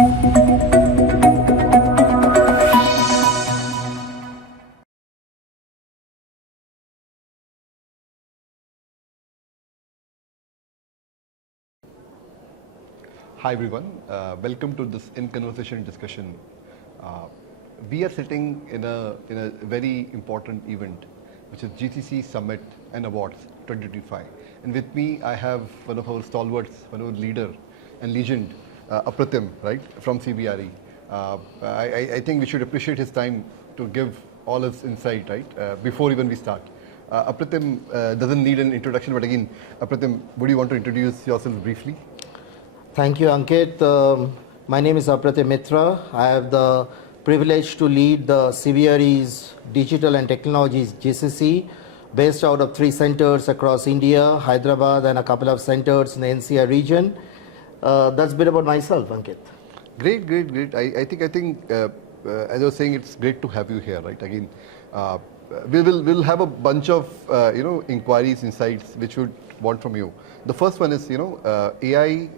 Hi everyone, welcome to this Conversational discussion. We are sitting in a very important event, which is GCC Summit and Awards 2025. And with me, I have one of our stalwarts, one of our leader and legend, Apratim, right, from CBRE. I think we should appreciate his time to give all his insight, right, before even we start. Apratim doesn't need an introduction, but again, Apratim, would you want to introduce yourself briefly? Thank you, Ankit. My name is Apratim Mitra. I have the privilege to lead the CBRE's Digital and Technologies GCC, based out of 3 centers across India, Hyderabad, and a couple of centers in the NCR region. That's a bit about myself, Ankit. Great. I think, as I was saying, it's great to have you here, right? Again, we'll have a bunch of inquiries, insights, which we would want from you. The first one is AI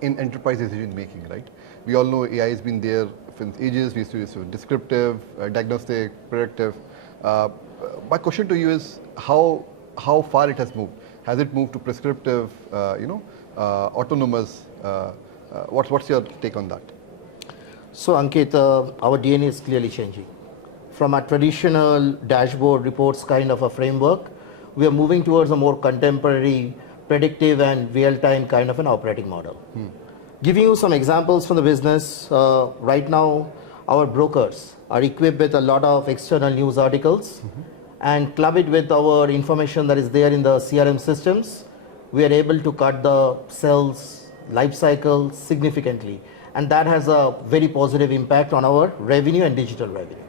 in enterprise decision making, right? We all know AI has been there since ages. We used to use descriptive, diagnostic, predictive. My question to you is how far it has moved. Has it moved to prescriptive, autonomous? What's your take on that? So, Ankit, our DNA is clearly changing. From a traditional dashboard reports kind of a framework, we are moving towards a more contemporary, predictive and real-time kind of an operating model. Giving you some examples from the business, right now our brokers are equipped with a lot of external news articles, and club it with our information that is there in the CRM systems. We are able to cut the sales life cycle significantly, and that has a very positive impact on our revenue and digital revenue.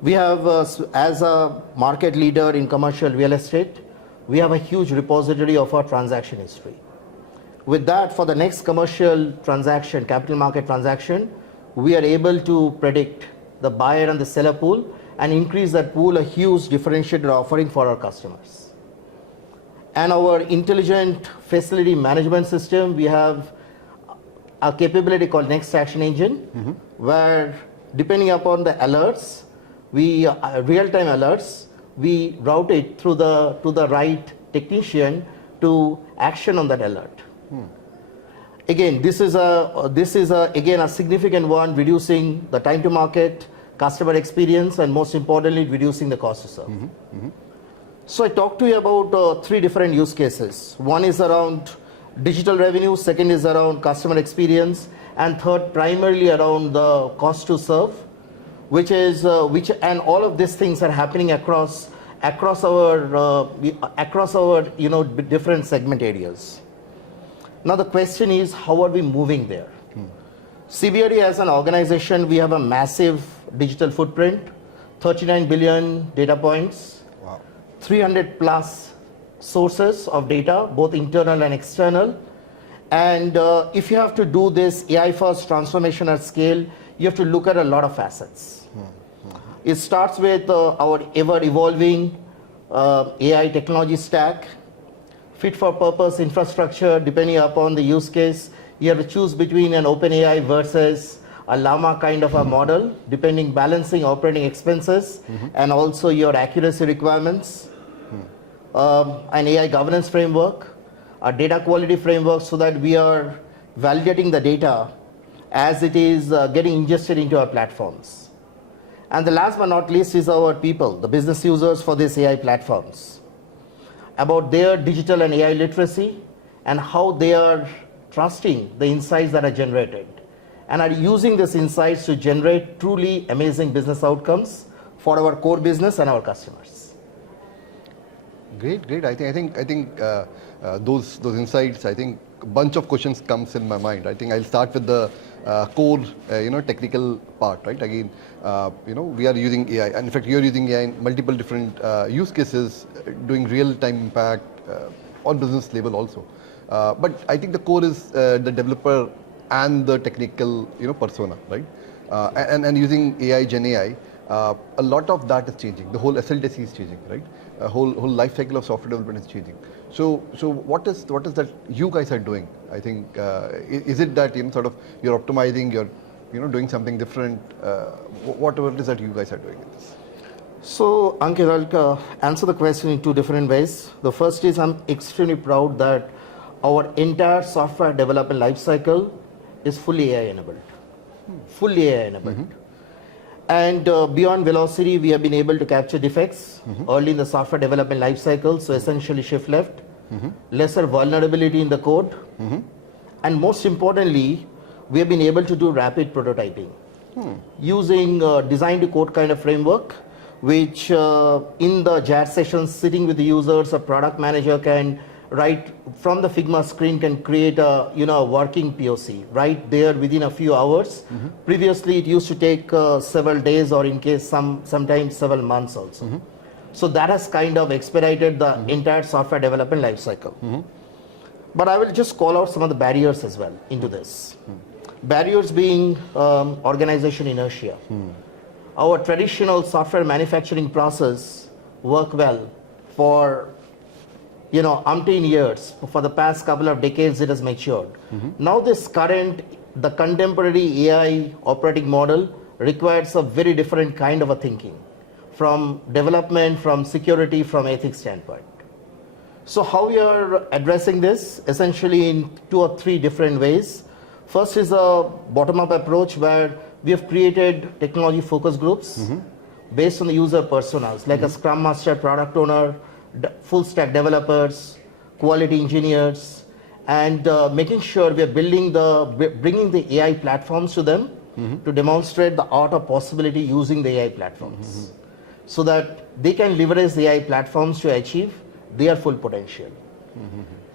We have, as a market leader in commercial real estate, we have a huge repository of our transaction history. With that, for the next commercial transaction, capital market transaction, we are able to predict the buyer and the seller pool and increase that pool, a huge differentiated offering for our customers. And our intelligent facility management system, we have a capability called Next Action Engine, where depending upon the alerts, real-time alerts, we route it through to the right technician to action on that alert. Again, this is again a significant one, reducing the time to market, customer experience, and most importantly, reducing the cost to serve. So I talked to you about 3 different use cases. One is around digital revenue, second is around customer experience, and third primarily around the cost to serve. And all of these things are happening across our different segment areas. Now the question is, how are we moving there? CBRE as an organization, we have a massive digital footprint, 39 billion data points, 300 plus sources of data, both internal and external. And if you have to do this AI first transformation at scale, you have to look at a lot of facets. It starts with our ever-evolving AI technology stack, fit for purpose infrastructure. Depending upon the use case, you have to choose between an OpenAI versus a Llama kind of a model, balancing operating expenses and also your accuracy requirements. An AI governance framework, a data quality framework, so that we are validating the data as it is getting ingested into our platforms. And the last but not least is our people, the business users for these AI platforms, about their digital and AI literacy and how they are trusting the insights that are generated and are using these insights to generate truly amazing business outcomes for our core business and our customers. Great. I think those insights. I think a bunch of questions comes in my mind. I think I'll start with the core, technical part, right? Again, we are using AI, and in fact, you're using AI in multiple different use cases, doing real-time impact on business level also. But I think the core is the developer and the technical, persona, right? And using AI, GenAI, a lot of that is changing. The whole SLTC is changing, right? Whole life cycle of software development is changing. So what is that you guys are doing? I think is it that sort of you're optimizing, you're doing something different? What it is that you guys are doing in this? So Ankit, I'll answer the question in two different ways. The first is I'm extremely proud that our entire software development lifecycle is fully AI enabled. Fully AI enabled. And beyond velocity, we have been able to capture defects early in the software development lifecycle, so essentially shift left, lesser vulnerability in the code, and most importantly, we have been able to do rapid prototyping using design to code kind of framework, which in the JAT sessions, sitting with the users, a product manager can right from the Figma screen can create a a working POC right there within a few hours. Previously, it used to take several days, or in case sometimes several months also. So that has kind of expedited the entire software development lifecycle. But I will just call out some of the barriers as well into this. Barriers being organization inertia. Our traditional software manufacturing process worked well for umpteen years. For the past couple of decades, it has matured. Now the contemporary AI operating model requires a very different kind of a thinking from development, from security, from ethics standpoint. So how we are addressing this? Essentially in 2 or 3 different ways. First is a bottom-up approach where we have created technology focus groups based on the user personas, like a Scrum Master, product owner, full stack developers, quality engineers, and making sure we are bringing the AI platforms to them to demonstrate the art of possibility using the AI platforms, so that they can leverage the AI platforms to achieve their full potential.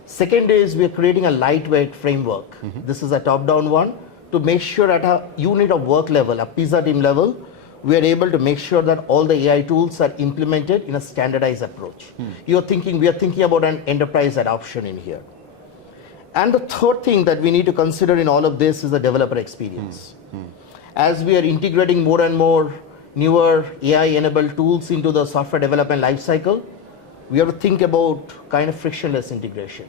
Second is we are creating a lightweight framework. This is a top-down one to make sure at a unit of work level, a pizza team level, we are able to make sure that all the AI tools are implemented in a standardized approach. We are thinking about an enterprise adoption in here. And the third thing that we need to consider in all of this is the developer experience. As we are integrating more and more newer AI-enabled tools into the software development lifecycle, we have to think about kind of frictionless integration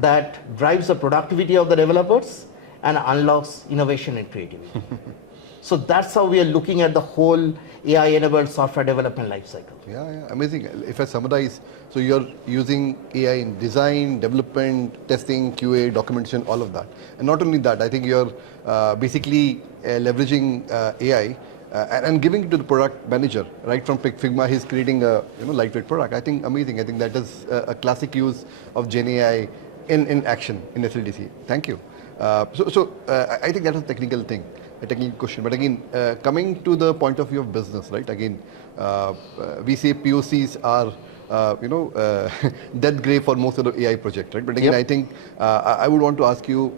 that drives the productivity of the developers and unlocks innovation and creativity. So that's how we are looking at the whole AI-enabled software development lifecycle. Yeah, amazing. If I summarize, so you're using AI in design, development, testing, QA, documentation, all of that. And not only that, I think you're basically leveraging AI and giving it to the product manager, right from Figma. He's creating a lightweight product. I think amazing. I think that is a classic use of GenAI in action in SLDC. Thank you. So I think that's a technical thing. A technical question, but again, coming to the point of view of business, right? Again, we say POCs are, death grey for most of the AI project, right? But again, I think I would want to ask you.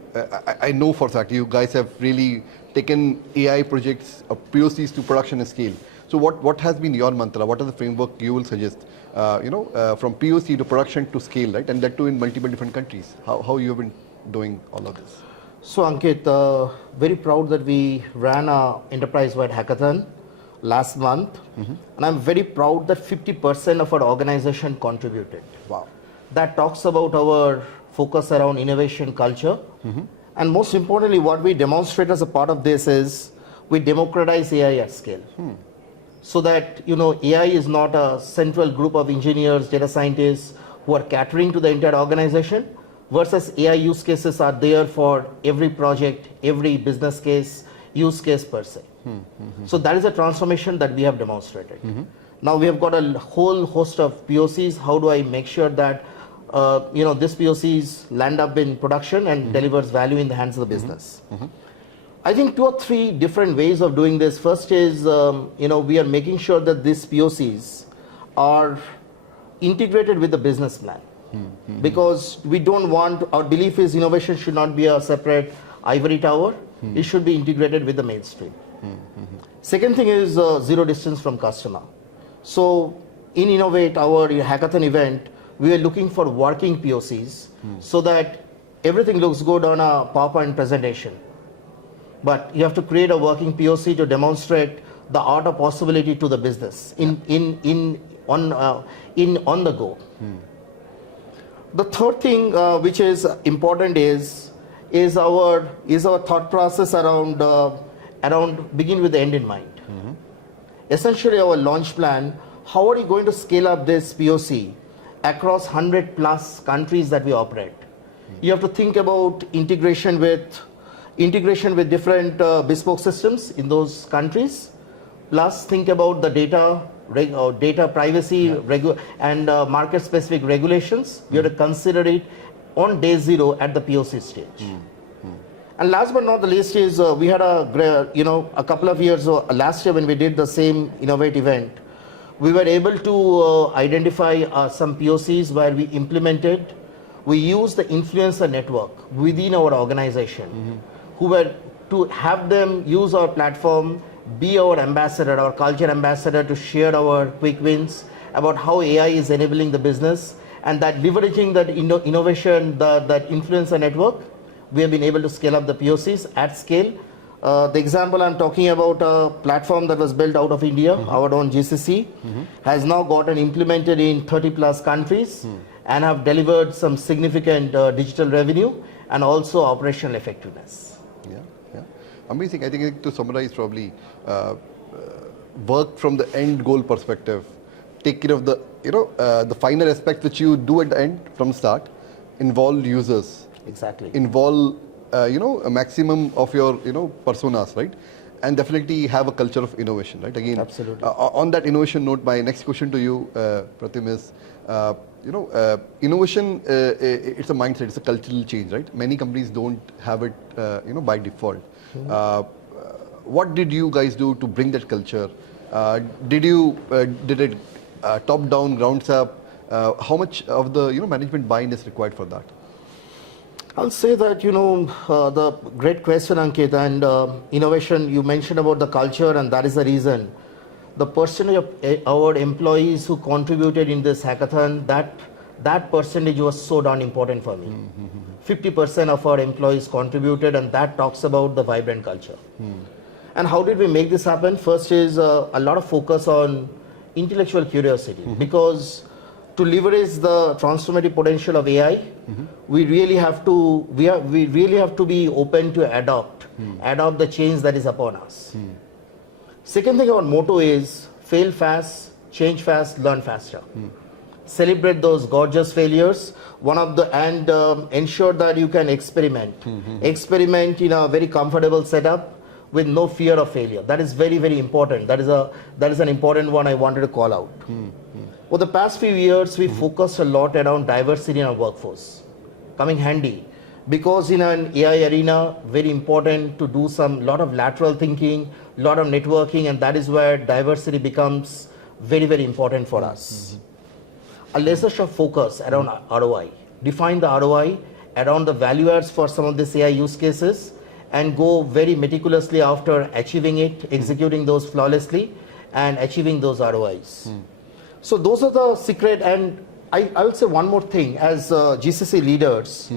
I know for a fact you guys have really taken AI projects, POCs to production scale. So what has been your mantra? What are the framework you will suggest? From POC to production to scale, right? And that too in multiple different countries. How you have been doing all of this? So Ankit, very proud that we ran an enterprise-wide hackathon last month, and I'm very proud that 50% of our organization contributed. Wow. That talks about our focus around innovation culture, and most importantly, what we demonstrate as a part of this is we democratize AI at scale. So that AI is not a central group of engineers, data scientists who are catering to the entire organization, versus AI use cases are there for every project, every business case, use case per se. So that is a transformation that we have demonstrated. Now we have got a whole host of POCs. How do I make sure that this POCs land up in production and delivers value in the hands of the business? I think 2 or 3 different ways of doing this. First is we are making sure that these POCs are integrated with the business plan. Because we don't want, our belief is innovation should not be a separate ivory tower. It should be integrated with the mainstream. Second thing is zero distance from customer. So in Innovate, our hackathon event, we are looking for working POCs so that everything looks good on a PowerPoint presentation. But you have to create a working POC to demonstrate the art of possibility to the business on the go. The third thing which is important is our thought process around begin with the end in mind. Essentially, our launch plan. How are you going to scale up this POC across 100 plus countries that we operate? You have to think about integration with different bespoke systems in those countries. Plus, think about the data privacy and market-specific regulations. You have to consider it on day zero at the POC stage. And last but not the least is we had a couple of years last year when we did the same Innovate event, we were able to identify some POCs where we used the influencer network within our organization, who were to have them use our platform, be our ambassador, our culture ambassador, to share our quick wins about how AI is enabling the business, and that leveraging that innovation, that influencer network, we have been able to scale up the POCs at scale. The example I'm talking about, a platform that was built out of India, our own GCC, has now gotten implemented in 30 plus countries and have delivered some significant digital revenue and also operational effectiveness. Yeah. Amazing. I think to summarize, probably work from the end goal perspective, take care of the finer aspects which you do at the end from start, involve users. Exactly. Involve a maximum of your personas, right? And definitely have a culture of innovation, right? Again, absolutely. On that innovation note, my next question to you, Pratim, is innovation. It's a mindset. It's a cultural change, right? Many companies don't have it, by default. What did you guys do to bring that culture? Did it top down, grounds up? How much of the management buy-in is required for that? I'll say that, the great question, Ankit, and innovation, you mentioned about the culture, and that is the reason. The percentage of our employees who contributed in this hackathon, that percentage was so darn important for me. 50% of our employees contributed, and that talks about the vibrant culture. And how did we make this happen? First is a lot of focus on intellectual curiosity, because to leverage the transformative potential of AI, we really have to be open to adopt the change that is upon us. Second thing, our motto is fail fast, change fast, learn faster. Celebrate those gorgeous failures. And ensure that you can experiment. Experiment in a very comfortable setup with no fear of failure. That is very, very important. That is an important one I wanted to call out. For the past few years, we focused a lot around diversity in our workforce, coming handy, because in an AI arena, very important to do lot of lateral thinking, lot of networking, and that is where diversity becomes very, very important for us. A laser-sharp focus around ROI. Define the ROI around the value adds for some of these AI use cases, and go very meticulously after achieving it, executing those flawlessly, and achieving those ROIs. So those are the secret. And I will say one more thing. As GCC leaders,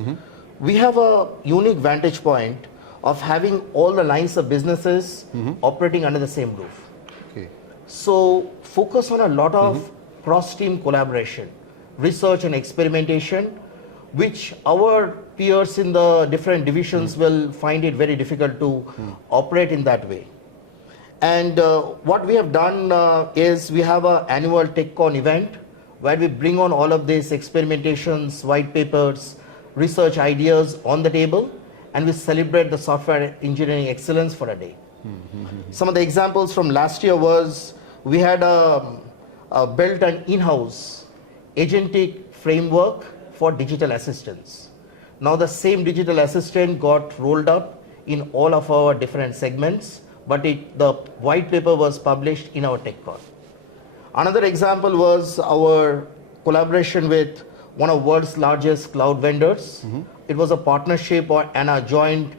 we have a unique vantage point of having all the lines of businesses operating under the same roof. Okay. So focus on a lot of cross-team collaboration, research and experimentation, which our peers in the different divisions will find it very difficult to operate in that way. And what we have done is we have an annual TechCon event where we bring on all of these experimentations, white papers, research ideas on the table, and we celebrate the software engineering excellence for a day. Some of the examples from last year was we had built an in-house agentic framework for digital assistants. Now the same digital assistant got rolled up in all of our different segments, but the white paper was published in our TechCon. Another example was our collaboration with one of the world's largest cloud vendors. It was a partnership and a joint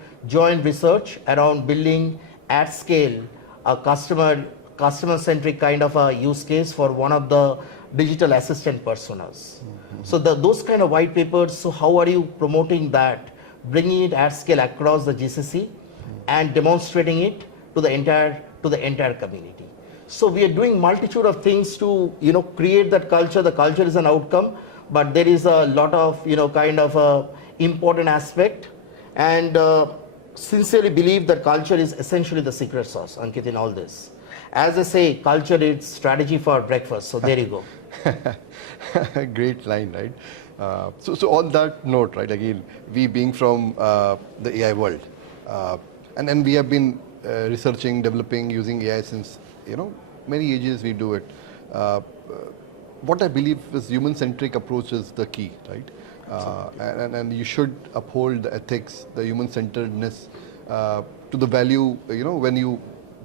research around building at scale a customer-centric kind of a use case for one of the digital assistant personas. So those kind of white papers, so how are you promoting that, bringing it at scale across the GCC and demonstrating it to the entire community. So we are doing multitude of things to create that culture. The culture is an outcome, but there is a lot of, kind of a important aspect, and sincerely believe that culture is essentially the secret sauce, Ankit, in all this. As I say, culture is strategy for breakfast. So there you go. Great line, right? So on that note, right, again, we being from the AI world, and we have been researching, developing, using AI since, many ages we do it. What I believe is human-centric approach is the key, right? And you should uphold the ethics, the human-centeredness to the value, when you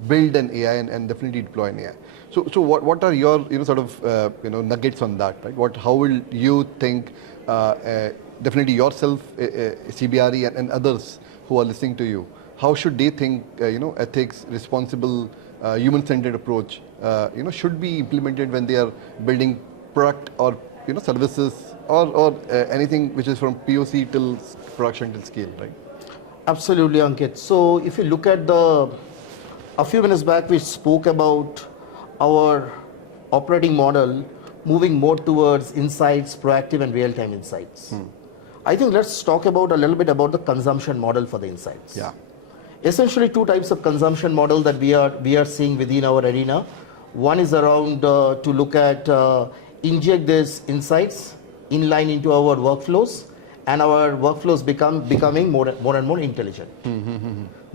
build an AI and definitely deploy an AI. So what are your sort of nuggets on that, right? How will you think definitely yourself, CBRE and others who are listening to you, how should they think ethics, responsible, human-centered approach should be implemented when they are building product or services or anything which is from POC till production till scale, right? Absolutely, Ankit. So if you look at a few minutes back, we spoke about our operating model moving more towards insights, proactive and real-time insights. I think let's talk about a little bit about the consumption model for the insights. Yeah. Essentially, two types of consumption model that we are seeing within our arena. One is around to look at inject these insights inline into our workflows, and our workflows becoming more and more intelligent.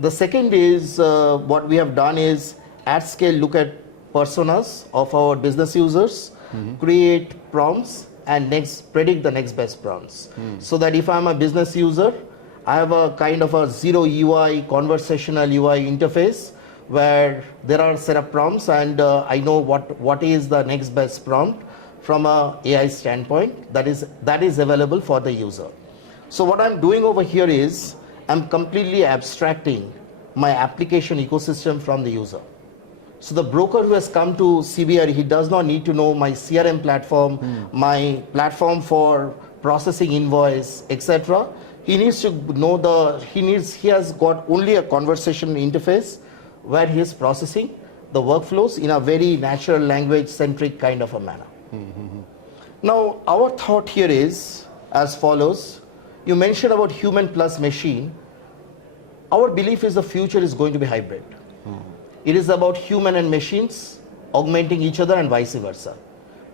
The second is what we have done is at scale look at personas of our business users, create prompts, and predict the next best prompts. So that if I'm a business user, I have a kind of a zero UI, conversational UI interface where there are a set of prompts, and I know what is the next best prompt from a AI standpoint that is available for the user. So what I'm doing over here is I'm completely abstracting my application ecosystem from the user. So the broker who has come to CBRE, he does not need to know my CRM platform, my platform for processing invoice, etc. He needs to know he has got only a conversational interface where he is processing the workflows in a very natural language centric kind of a manner. Now, our thought here is as follows. You mentioned about human plus machine. Our belief is the future is going to be hybrid. It is about human and machines augmenting each other and vice versa.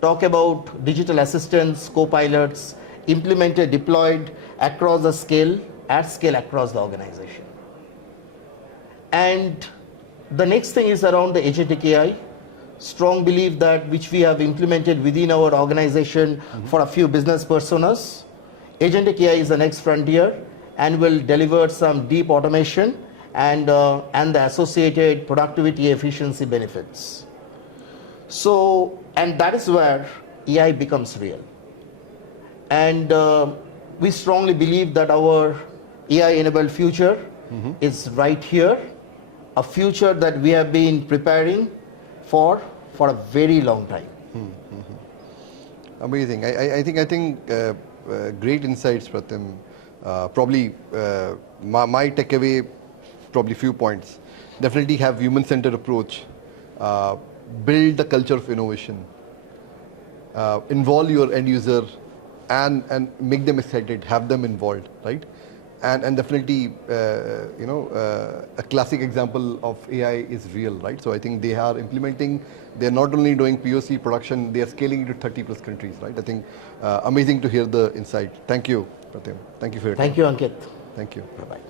Talk about digital assistants, co-pilots, implemented, deployed across the scale, at scale across the organization. And the next thing is around the agentic AI. Strong belief that which we have implemented within our organization for a few business personas. Agentic AI is the next frontier and will deliver some deep automation and the associated productivity efficiency benefits. So, and that is where AI becomes real. And we strongly believe that our AI-enabled future is right here, a future that we have been preparing for a very long time. Amazing. I think great insights, Pratim. Probably my takeaway, probably few points. Definitely have human-centered approach. Build the culture of innovation. Involve your end user and make them excited. Have them involved, right? And definitely, a classic example of AI is real, right? So I think they are implementing. They're not only doing POC production, they are scaling it to 30+ countries, right? I think amazing to hear the insight. Thank you, Pratim. Thank you for your time. Thank you, Ankit. Thank you. Bye-bye.